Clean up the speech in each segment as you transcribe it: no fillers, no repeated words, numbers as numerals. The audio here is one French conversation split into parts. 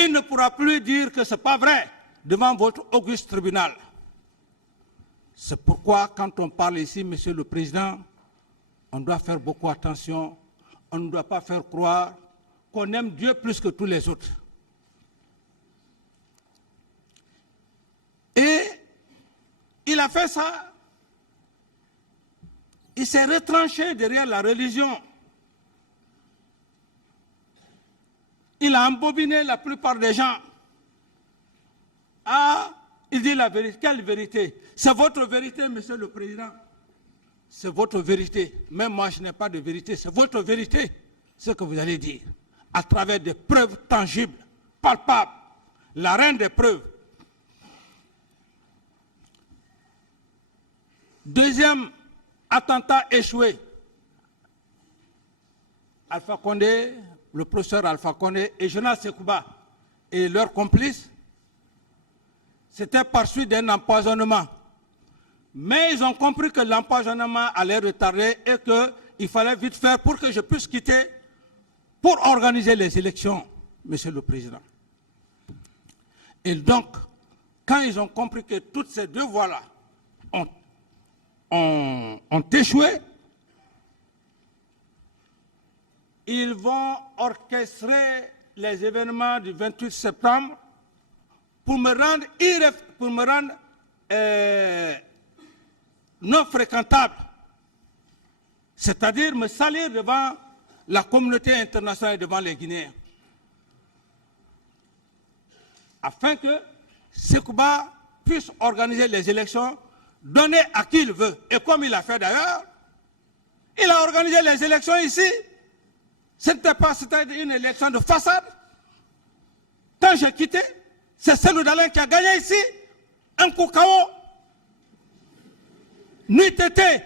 il ne pourra plus dire que ce n'est pas vrai devant votre auguste tribunal. C'est pourquoi, quand on parle ici, Monsieur le Président, on doit faire beaucoup attention. On ne doit pas faire croire qu'on aime Dieu plus que tous les autres. Et il a fait ça. Il s'est retranché derrière la religion. Il a embobiné la plupart des gens. Ah, il dit la vérité. Quelle vérité? C'est votre vérité, Monsieur le Président. C'est votre vérité. Même moi, je n'ai pas de vérité. C'est votre vérité, ce que vous allez dire. À travers des preuves tangibles, palpables. La reine des preuves. Deuxième attentat échoué. Alpha Condé, le professeur Alpha Condé et Jonas Sekouba et leurs complices, c'était par suite d'un empoisonnement. Mais ils ont compris que l'empoisonnement allait retarder et qu'il fallait vite faire pour que je puisse quitter pour organiser les élections, Monsieur le Président. Et donc, quand ils ont compris que toutes ces deux voies-là ont échoué, ils vont orchestrer les événements du 28 septembre pour me rendre, non fréquentable, c'est-à-dire me salir devant la communauté internationale et devant les Guinéens, afin que Sekouba puisse organiser les élections, donner à qui il veut. Et comme il a fait d'ailleurs, il a organisé les élections ici. C'était une élection de façade. Quand j'ai quitté, c'est Cellou Dalein qui a gagné ici, un coup KO. Nuit été.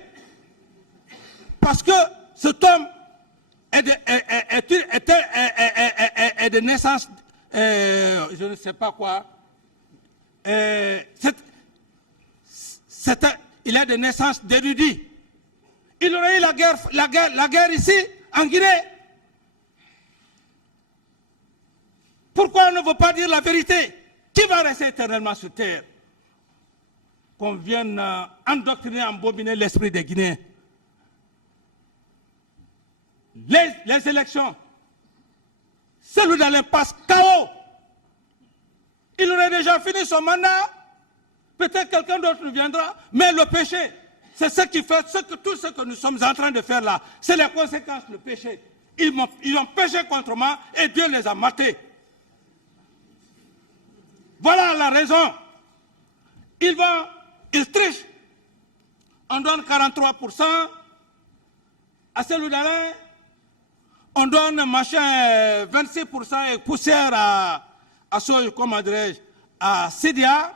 Parce que cet homme est de naissance, je ne sais pas quoi, il est de naissance d'érudit. Il aurait eu la guerre ici, en Guinée. Pourquoi on ne veut pas dire la vérité? Qui va rester éternellement sur terre? Qu'on vienne endoctriner, embobiner l'esprit des Guinéens. Les élections, Cellou Dalein passe KO. Il aurait déjà fini son mandat. Peut-être quelqu'un d'autre viendra. Mais le péché, c'est ce qui fait tout ce que nous sommes en train de faire là. C'est les conséquences du péché. Ils ont péché contre moi et Dieu les a matés. Voilà la raison. Ils trichent. On donne 43% à Cellou Dalein. On donne machin 26% et poussière à Sidia.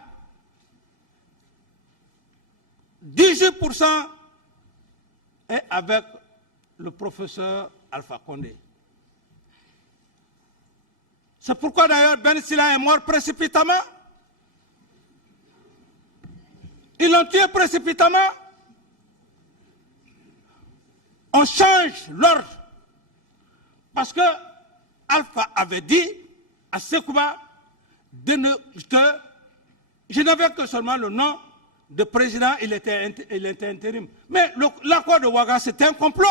18% est avec le professeur Alpha Condé. C'est pourquoi d'ailleurs Ben Silla est mort précipitamment. Ils l'ont tué précipitamment. On change l'ordre. Parce que Alpha avait dit à Sekouba que je n'avais que seulement le nom de président, il était intérim. Mais l'accord de Ouaga, c'était un complot.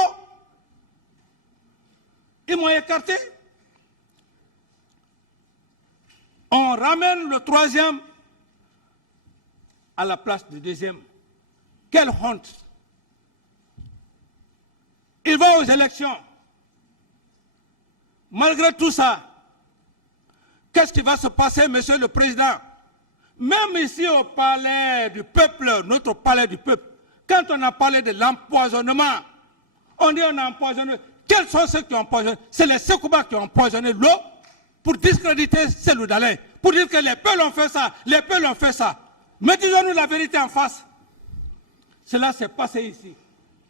Ils m'ont écarté. On ramène le troisième à la place du deuxième. Quelle honte! Ils vont aux élections. Malgré tout ça, qu'est-ce qui va se passer, Monsieur le Président? Même ici au palais du peuple, notre palais du peuple, quand on a parlé de l'empoisonnement, on dit on a empoisonné. Quels sont ceux qui ont empoisonné? C'est les Sekouba qui ont empoisonné l'eau pour discréditer Cellou Dalein, pour dire que les peuples ont fait ça, les peuples ont fait ça. Mais disons-nous la vérité en face. Cela s'est passé ici.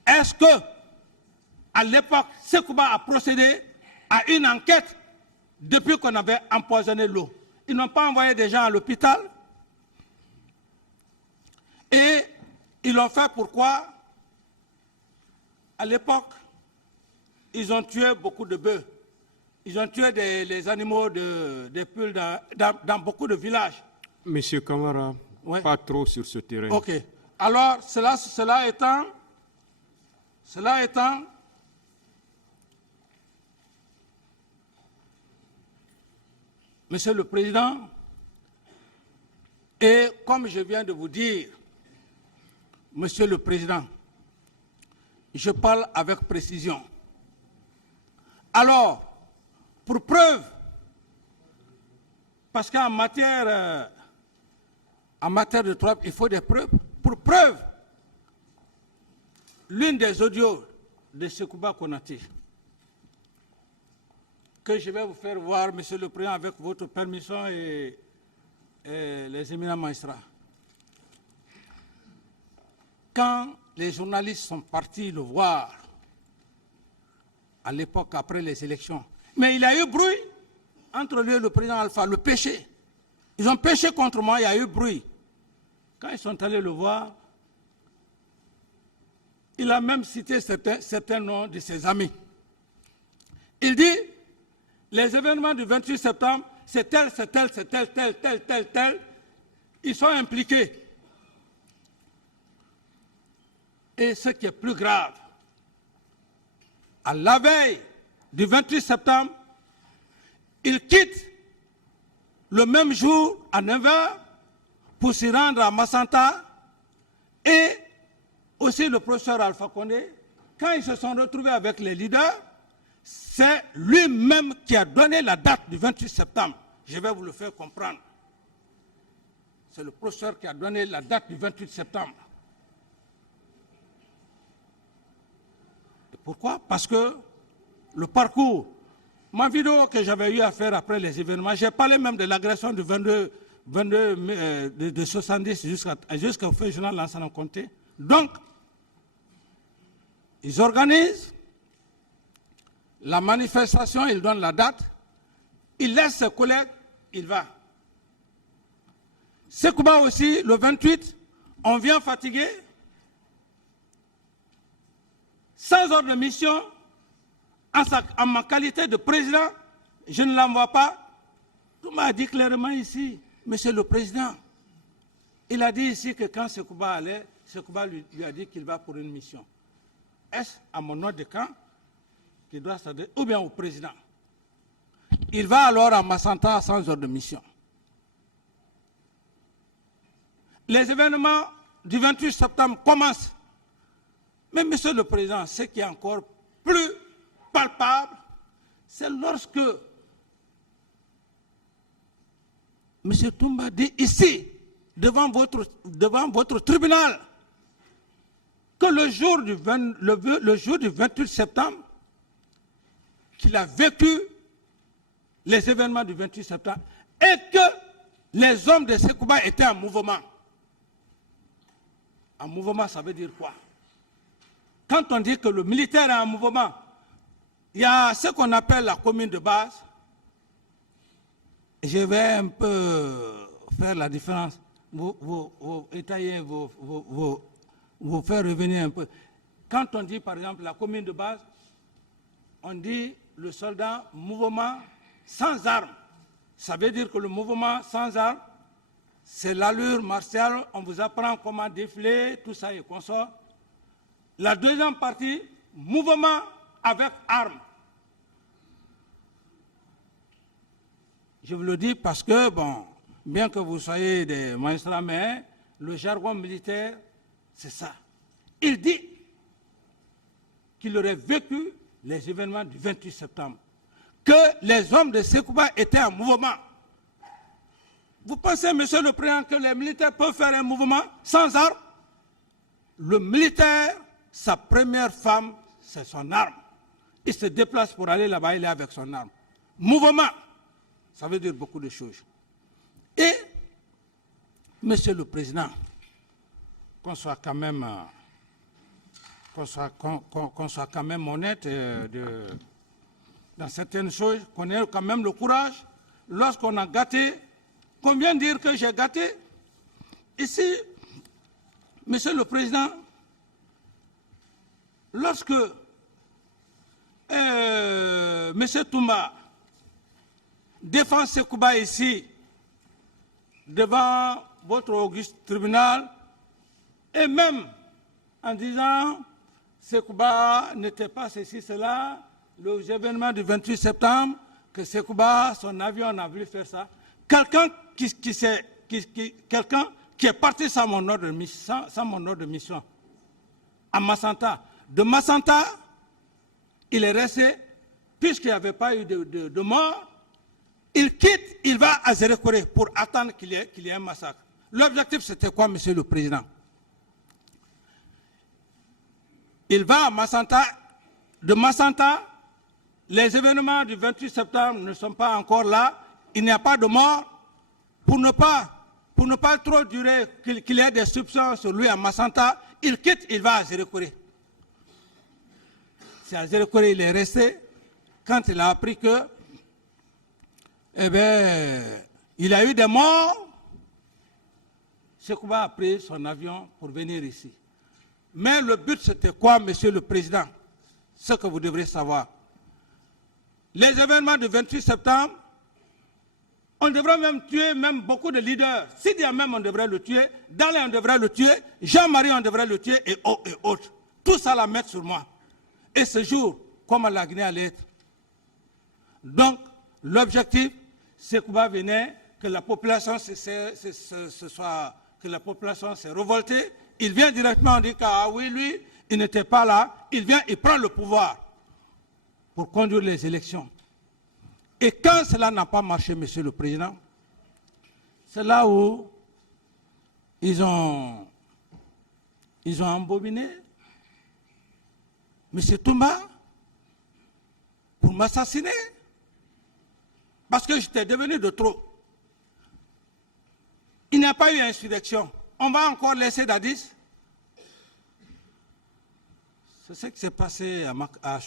Est-ce que, à l'époque, Sekouba a procédé à une enquête depuis qu'on avait empoisonné l'eau? Ils n'ont pas envoyé des gens à l'hôpital. Et ils l'ont fait pourquoi? À l'époque, ils ont tué beaucoup de bœufs. Ils ont tué les animaux des poules dans beaucoup de villages. Monsieur Kamara, Ouais. pas trop sur ce terrain. Ok. Alors, cela étant, Monsieur le Président, et comme je viens de vous dire, Monsieur le Président, je parle avec précision. Alors, pour preuve, parce qu'en matière de trouble, il faut des preuves. Pour preuve, l'une des audios de Sekouba Konaté, que je vais vous faire voir, Monsieur le Président, avec votre permission et les éminents magistrats. Quand les journalistes sont partis le voir, à l'époque après les élections, mais il y a eu bruit entre lui et le président Alpha, le péché. Ils ont péché contre moi, il y a eu bruit. Quand ils sont allés le voir, il a même cité certains noms de ses amis. Il dit, les événements du 28 septembre, c'est tel, c'est tel, c'est tel, tel, tel, tel, tel. Ils sont impliqués. Et ce qui est plus grave, à la veille du 28 septembre, il quitte le même jour à 9h pour s'y rendre à Massanta et aussi le professeur Alpha Condé, quand ils se sont retrouvés avec les leaders, c'est lui-même qui a donné la date du 28 septembre. Je vais vous le faire comprendre. C'est le professeur qui a donné la date du 28 septembre. Et pourquoi? Parce que le parcours, ma vidéo que j'avais eu à faire après les événements, j'ai parlé même de l'agression du 22 de 70 jusqu'au fait journal Lansana Conté. Donc, ils organisent la manifestation, ils donnent la date, ils laissent ses collègues, il va. Sekouba aussi, le 28, on vient fatigué, sans ordre de mission, en ma qualité de président, je ne l'envoie pas. Tout m'a dit clairement ici, Monsieur le Président, il a dit ici que quand Sekouba allait, Sekouba lui a dit qu'il va pour une mission. Est-ce à mon nom de camp qu'il doit s'adresser, ou bien au président? Il va alors à Massanta sans ordre de mission. Les événements du 28 septembre commencent. Mais Monsieur le Président, ce qui est encore plus palpable, c'est lorsque M. Toumba dit ici, devant votre tribunal, que le jour du 28 septembre, qu'il a vécu les événements du 28 septembre et que les hommes de Sekouba étaient en mouvement. En mouvement, ça veut dire quoi? Quand on dit que le militaire est en mouvement, il y a ce qu'on appelle la commune de base. Je vais un peu faire la différence, vous étayer, vous faire revenir un peu. Quand on dit par exemple la commune de base, on dit le soldat mouvement sans armes. Ça veut dire que le mouvement sans armes, c'est l'allure martiale, on vous apprend comment défiler, tout ça et consort. La deuxième partie, mouvement avec armes. Je vous le dis parce que, bon, bien que vous soyez des magistrats, mais le jargon militaire, c'est ça. Il dit qu'il aurait vécu les événements du 28 septembre, que les hommes de Sekouba étaient en mouvement. Vous pensez, Monsieur le Président, que les militaires peuvent faire un mouvement sans armes? Le militaire, sa première femme, c'est son arme. Il se déplace pour aller là-bas, il est avec son arme. Mouvement, ça veut dire beaucoup de choses. Et, Monsieur le Président, qu'on soit quand même honnête dans certaines choses, qu'on ait quand même le courage, lorsqu'on a gâté, qu'on vient dire que j'ai gâté. Ici, Monsieur le Président, lorsque Monsieur Toumba défend Sekouba ici, devant votre auguste tribunal, et même en disant Sekouba n'était pas ceci, cela, les événements du 28 septembre, que Sekouba, son avion, a voulu faire ça. Quelqu'un qui est parti sans mon ordre de mission, à Massanta. De Massanta, il est resté, puisqu'il n'y avait pas eu de mort, il quitte, il va à Zérekoré pour attendre qu'il y ait un massacre. L'objectif, c'était quoi, monsieur le président? Il va à Massanta. De Massanta, les événements du 28 septembre ne sont pas encore là. Il n'y a pas de mort. Pour ne pas trop durer, qu'il y ait des soupçons sur lui à Massanta, il quitte, il va à Zérekoré. C'est à Zérekoré il est resté. Quand il a appris que, il a eu des morts, Sekouba a pris son avion pour venir ici. Mais le but, c'était quoi, monsieur le président? Ce que vous devrez savoir. Les événements du 28 septembre, on devrait même tuer beaucoup de leaders. Sidi même, on devrait le tuer. Dalé, on devrait le tuer. Jean-Marie, on devrait le tuer, et autres. Tout ça la mettre sur moi. Et ce jour, comment la Guinée allait être? Donc, l'objectif, Sekouba venait, que la population s'est révoltée. Il vient directement, on dit que ah oui, lui, il n'était pas là. Il vient, il prend le pouvoir pour conduire les élections. Et quand cela n'a pas marché, monsieur le président, c'est là où ils ont embobiné M. Toumba pour m'assassiner. Parce que j'étais devenu de trop. Il n'y a pas eu insurrection. On va encore laisser Dadis. C'est ce qui s'est passé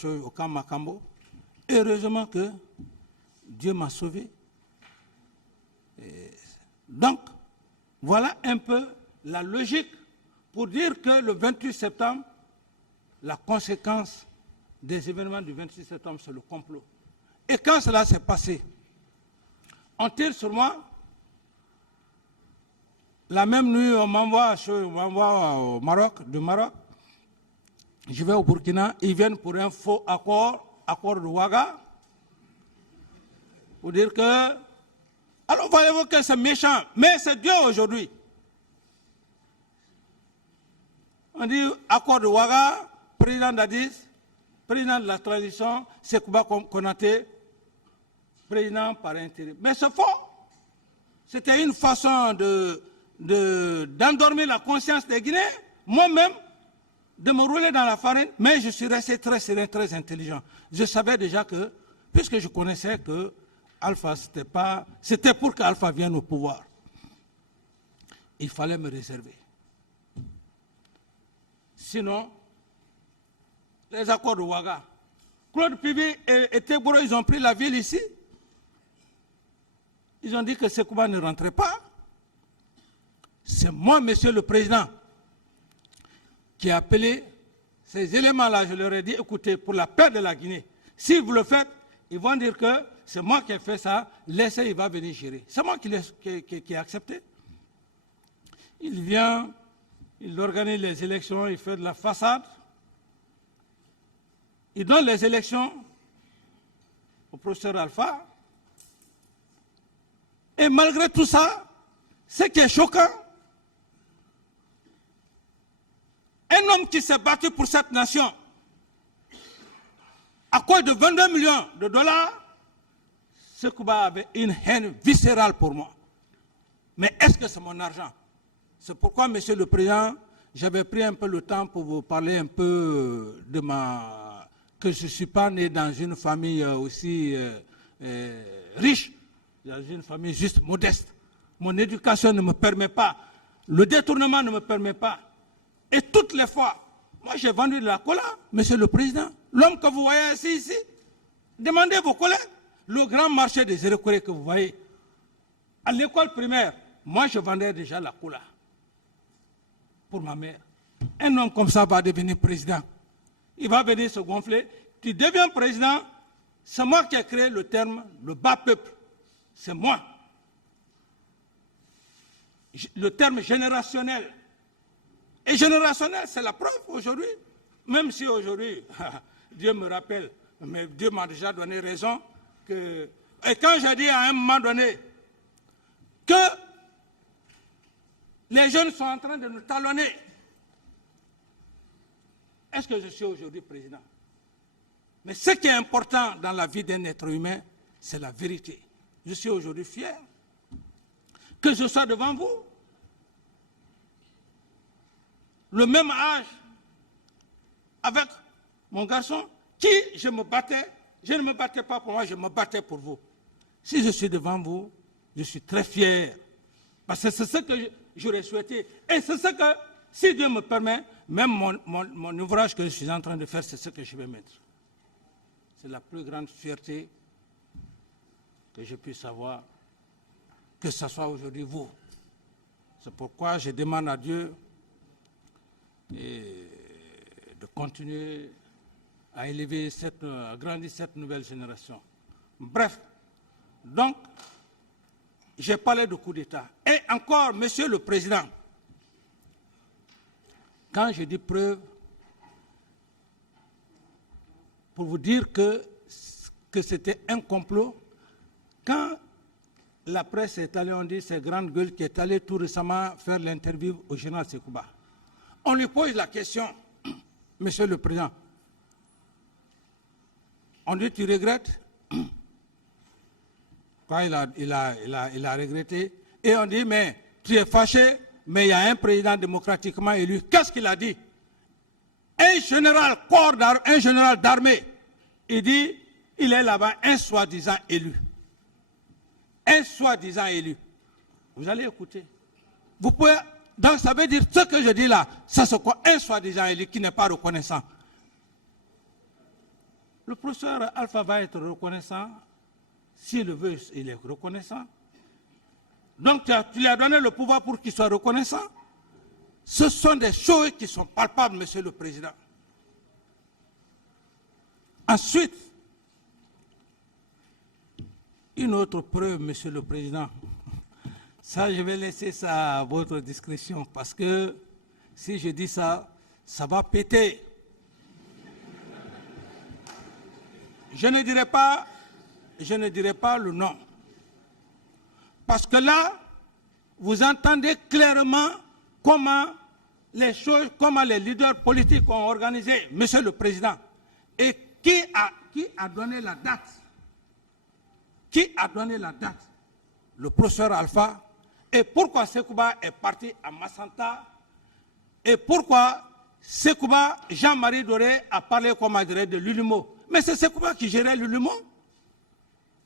au camp Makambo. Heureusement que Dieu m'a sauvé. Donc, voilà un peu la logique pour dire que le 28 septembre, la conséquence des événements du 26 septembre, c'est le complot. Et quand cela s'est passé, on tire sur moi. La même nuit, on m'envoie au Maroc, du Maroc. Je vais au Burkina, ils viennent pour un faux accord de Ouaga, pour dire que... Alors voyez-vous que c'est méchant, mais c'est Dieu aujourd'hui. On dit accord de Ouaga, président d'Addis, président de la transition, Sekouba Konaté, président par intérim. Mais c'est faux. C'était une façon d'endormir la conscience des Guinéens, moi-même, de me rouler dans la farine, mais je suis resté très serein, très intelligent. Je savais déjà que, puisque je connaissais que Alpha, c'était pour qu'Alpha vienne au pouvoir. Il fallait me réserver. Sinon, les accords de Ouaga, Claude Pibi et Teboro, ils ont pris la ville ici. Ils ont dit que Sekouba ne rentrait pas. C'est moi, monsieur le président, qui a appelé ces éléments-là. Je leur ai dit, écoutez, pour la paix de la Guinée, si vous le faites, ils vont dire que c'est moi qui ai fait ça, laissez, il va venir gérer. C'est moi qui ai accepté. Il vient, il organise les élections, il fait de la façade. Il donne les élections au professeur Alpha. Et malgré tout ça, ce qui est choquant, un homme qui s'est battu pour cette nation, à cause de 22 millions de dollars, Sekouba avait une haine viscérale pour moi. Mais est-ce que c'est mon argent? C'est pourquoi, monsieur le président, j'avais pris un peu le temps pour vous parler un peu de que je ne suis pas né dans une famille aussi riche, dans une famille juste modeste. Mon éducation ne me permet pas, le détournement ne me permet pas. Et toutes les fois, moi j'ai vendu de la cola, monsieur le président. L'homme que vous voyez ici, demandez vos collègues. Le grand marché des Zérekoré que vous voyez, à l'école primaire, moi je vendais déjà la cola pour ma mère. Un homme comme ça va devenir président. Il va venir se gonfler. Tu deviens président, c'est moi qui ai créé le terme le bas peuple. c'est moi. Le terme générationnel. Et générationnel, c'est la preuve aujourd'hui. Même si aujourd'hui, Dieu me rappelle, mais Dieu m'a déjà donné raison, que, et quand j'ai dit à un moment donné que les jeunes sont en train de nous talonner, est-ce que je suis aujourd'hui président? Mais ce qui est important dans la vie d'un être humain, c'est la vérité. Je suis aujourd'hui fier que je sois devant vous. Le même âge avec mon garçon, qui je me battais, je ne me battais pas pour moi, je me battais pour vous. Si je suis devant vous, je suis très fier. Parce que c'est ce que j'aurais souhaité. Et c'est ce que, si Dieu me permet, même mon ouvrage que je suis en train de faire, c'est ce que je vais mettre. C'est la plus grande fierté que je puisse avoir, que ce soit aujourd'hui vous. C'est pourquoi je demande à Dieu de continuer à élever, à grandir cette nouvelle génération. Bref, donc, j'ai parlé de coup d'État. Et encore, Monsieur le Président, quand je dis preuve, pour vous dire que c'était un complot, quand la presse est allée, on dit, c'est Grande Gueule qui est allé tout récemment faire l'interview au général Sekouba. On lui pose la question, Monsieur le Président, on dit, tu regrettes? Quand il a regretté, et on dit, mais tu es fâché, mais il y a un président démocratiquement élu. Qu'est-ce qu'il a dit? Un général d'armée, il dit, il est là-bas un soi-disant élu. Un soi-disant élu. Vous allez écouter. Vous pouvez, donc ça veut dire ce que je dis là, ça c'est quoi? Un soi-disant élu qui n'est pas reconnaissant. Le professeur Alpha va être reconnaissant. S'il le veut, il est reconnaissant. Donc tu lui as donné le pouvoir pour qu'il soit reconnaissant. Ce sont des choses qui sont palpables, Monsieur le Président. Ensuite, une autre preuve, Monsieur le Président. Ça, je vais laisser ça à votre discrétion, parce que si je dis ça, ça va péter. Je ne dirai pas le nom. Parce que là, vous entendez clairement comment les choses, comment les leaders politiques ont organisé, Monsieur le Président. Et qui a donné la date? Qui a donné la date? Le professeur Alpha. Et pourquoi Sekouba est parti à Massanta? Et pourquoi Sekouba, Jean-Marie Doré, a parlé, comme dirait, de l'Ulumo? Mais c'est Sekouba qui gérait l'Ulumo.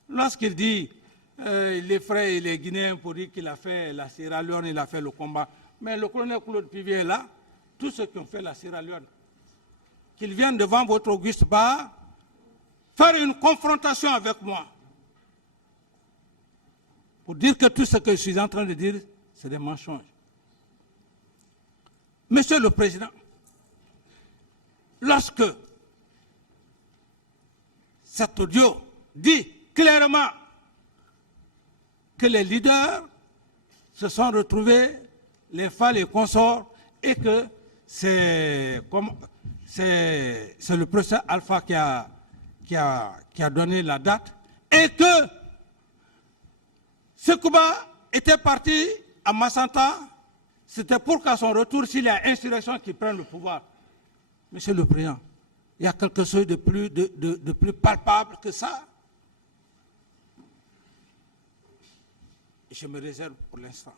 Lorsqu'il dit, les frères et les Guinéens, pour dire qu'il a fait la Sierra Leone, il a fait le combat. Mais le colonel Claude Pivier est là, tous ceux qui ont fait la Sierra Leone, qu'ils viennent devant votre auguste bar, faire une confrontation avec moi, pour dire que tout ce que je suis en train de dire, c'est des mensonges. Monsieur le Président, lorsque cet audio dit clairement que les leaders se sont retrouvés, les FAL et consorts, et que c'est le professeur Alpha qui a donné la date, et que Sekouba était parti à Massanta, c'était pour qu'à son retour, s'il y a insurrection, qu'il prenne le pouvoir. Monsieur le Président, il y a quelque chose de plus palpable que ça. Je me réserve pour l'instant.